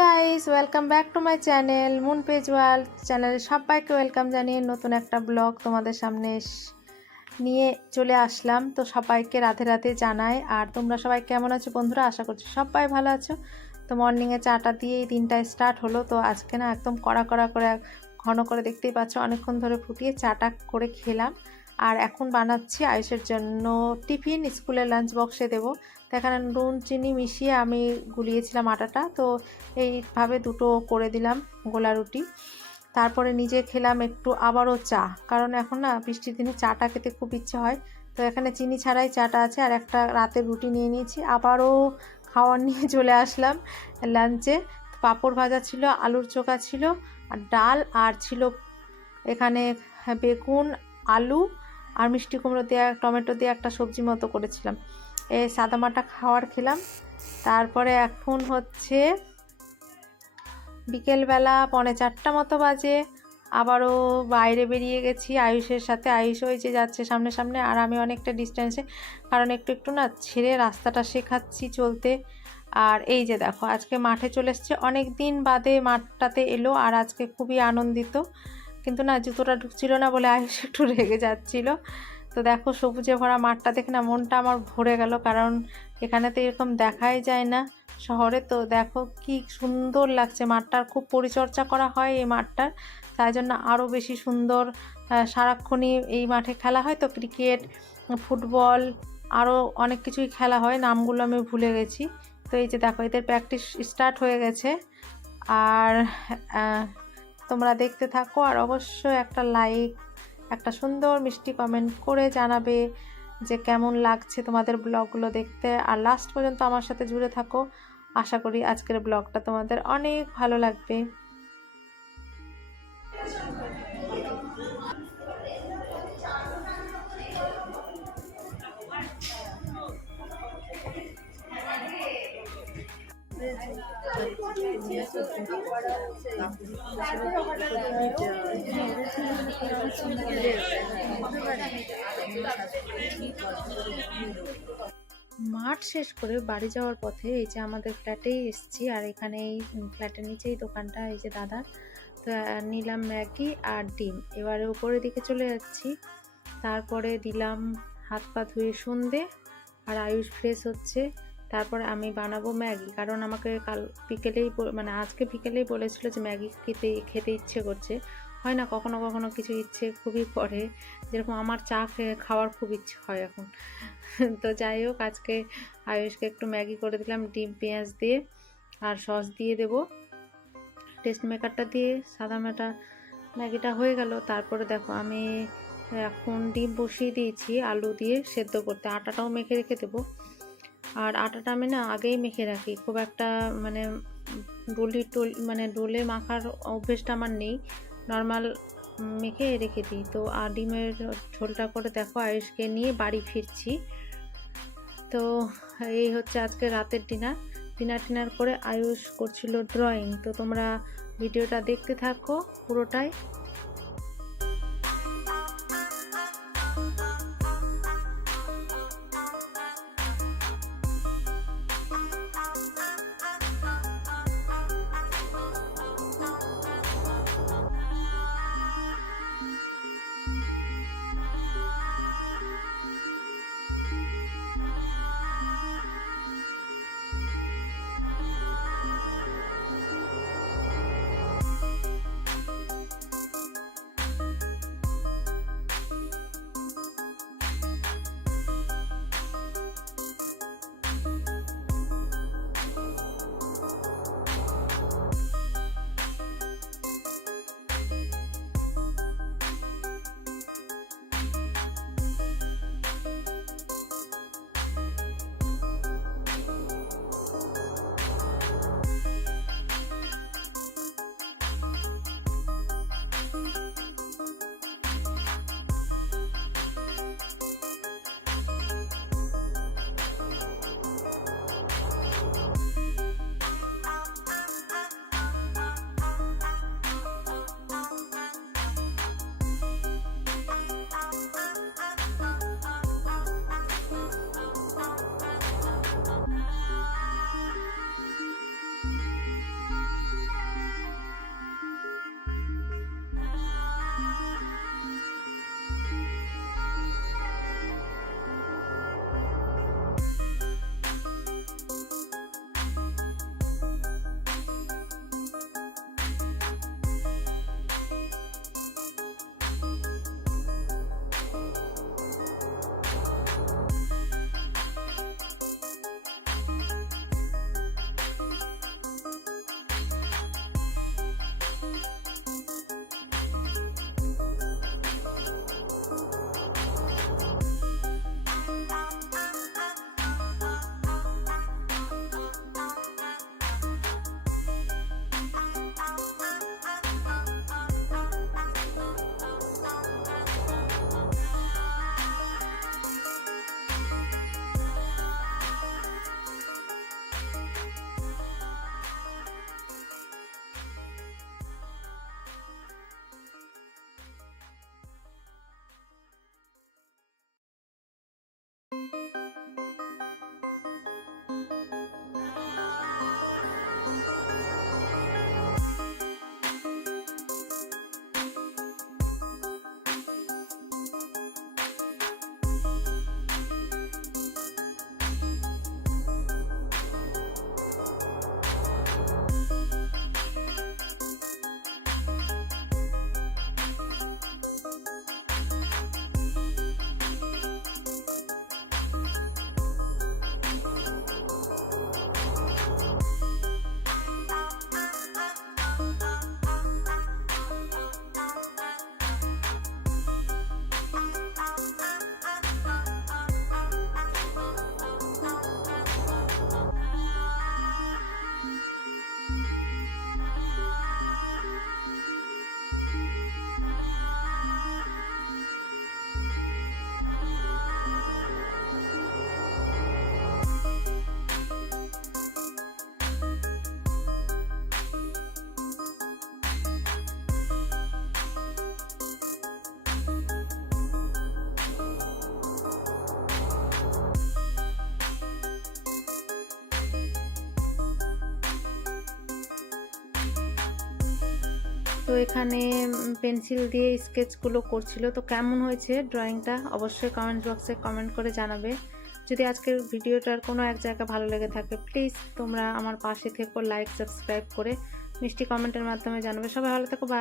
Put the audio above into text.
Guys, welcome back to my channel moon page world চ্যানেলে সবাইকে welcome জানিয়ে নতুন একটা ব্লগ তোমাদের সামনে নিয়ে চলে আসলাম। তো সবাইকে রাধে রাধে জানাই। আর তোমরা সবাই কেমন আছো বন্ধুরা? আশা করছি সবাই ভালো আছো। তো মর্নিংয়ে চাটা দিয়ে এই দিনটা স্টার্ট হলো। তো আজকে না একদম কড়া করে ঘন করে দেখতেই পাচ্ছ অনেকক্ষণ ধরে ফুটিয়ে চাটা করে খেলাম। আর এখন বানাচ্ছি আয়ুষের জন্য টিফিন, স্কুলের লাঞ্চ বক্সে দেবো। তো এখানে নুন চিনি মিশিয়ে আমি গুলিয়েছিলাম আটাটা। তো এইভাবে দুটো করে দিলাম গোলা রুটি। তারপরে নিজে খেলাম একটু আবারও চা, কারণ এখন না বৃষ্টির দিনে চাটা খেতে খুব ইচ্ছে হয়। তো এখানে চিনি ছাড়াই চাটা আছে। আর একটা রাতের রুটি নিয়ে নিয়েছি, আবারও খাওয়ার নিয়ে চলে আসলাম লাঞ্চে। পাঁপড় ভাজা ছিল, আলুর চোখা ছিল, আর ডাল, আর ছিল এখানে বেগুন, আলু আর মিষ্টি কুমড়ো দিয়ে টমেটো দিয়ে একটা সবজি মতো করেছিলাম। এই সাদামাটা খাওয়ার খেলাম। তারপরে এখন হচ্ছে বিকেলবেলা 3:45 মতো বাজে। আবারও বাইরে বেরিয়ে গেছি আয়ুষের সাথে। আয়ুষ ওই যে যাচ্ছে সামনে সামনে, আর আমি অনেকটা ডিস্টেন্সে, কারণ একটু না ছেড়ে রাস্তাটা শেখাচ্ছি চলতে। আর এই যে দেখো আজকে মাঠে চলে এসছে, অনেক দিন বাদে মাঠটাতে এলো। আর আজকে খুবই আনন্দিত, কিন্তু না জুতোটা ঢুকছিল না বলে আয়ুষ একটু রেগে যাচ্ছিল। তো দেখো সবুজে ভরা মাঠটা দেখে না মনটা আমার ভরে গেল, কারণ এখানে তো এরকম দেখাই যায় না শহরে। তো দেখো কি সুন্দর লাগছে মাঠটার, খুব পরিচর্যা করা হয় এই মাঠটার, তাই জন্য আরও বেশি সুন্দর। সারাক্ষণই এই মাঠে খেলা হয়, তো ক্রিকেট, ফুটবল, আরও অনেক কিছুই খেলা হয়, নামগুলো আমি ভুলে গেছি। তো এই যে দেখো এদের প্র্যাকটিস স্টার্ট হয়ে গেছে। আর তোমরা দেখতে থাকো, আর অবশ্যই একটা লাইক, একটা সুন্দর মিষ্টি কমেন্ট করে জানাবে যে কেমন লাগছে তোমাদের ব্লগগুলো দেখতে। আর লাস্ট পর্যন্ত আমার সাথে জুড়ে থাকো, আশা করি আজকের ব্লগটা তোমাদের অনেক ভালো লাগবে। মাঠ শেষ করে বাড়ি যাওয়ার পথে এই যে আমাদের ফ্ল্যাটেই এসেছি। আর এখানে এই ফ্ল্যাটের নিচেই দোকানটা, এই যে দাদা। তো নিলাম ম্যাগি আর ডিম। এবারে উপরের দিকে চলে যাচ্ছি। তারপরে দিলাম হাত পা ধুয়ে সন্ধে, আর আয়ুষ ফ্রেশ হচ্ছে। তারপরে আমি বানাবো ম্যাগি, কারণ আমাকে কাল বিকেলেই আজকে বিকেলেই বলেছিল যে ম্যাগি খেতে ইচ্ছে করছে। হয় না কখনো কখনো কিছু ইচ্ছে খুবই করে, যেরকম আমার চা খাওয়ার খুব ইচ্ছে হয় এখন। তো যাই হোক, আজকে আয়ুষকে একটু ম্যাগি করে দিলাম ডিম পেঁয়াজ দিয়ে, আর সস দিয়ে দেবো। টেস্ট মেকারটা দিয়ে সাদা ম্যাগিটা হয়ে গেল। তারপরে দেখো আমি এখন ডিম বসিয়ে দিয়েছি আলু দিয়ে সেদ্ধ করতে। আটাটাও মেখে রেখে দেবো। আর আটাটা আমি না আগেই মেখে রাখি, খুব একটা ডোলে মাখার অভ্যেসটা আমার নেই, নর্মাল মেখে রেখে দিই। তো আর ডিমের ঝোলটা করে দেখো আয়ুষকে নিয়ে বাড়ি ফিরছি। তো এই হচ্ছে আজকে রাতের ডিনার করে আয়ুষ করছিল ড্রয়িং। তো তোমরা ভিডিওটা দেখতে থাকো পুরোটাই। এখানে পেন্সিল দিয়ে স্কেচগুলো করছিল। তো কেমন হয়েছে ড্রয়িংটা অবশ্যই কমেন্ট বক্সে কমেন্ট করে জানাবে। যদি আজকের ভিডিওটার কোনো এক জায়গা ভালো লেগে থাকে প্লিজ তোমরা আমার পাশে থেকো, লাইক সাবস্ক্রাইব করে মিষ্টি কমেন্টের মাধ্যমে জানাবে। সবাই ভালো থেকো, বাই।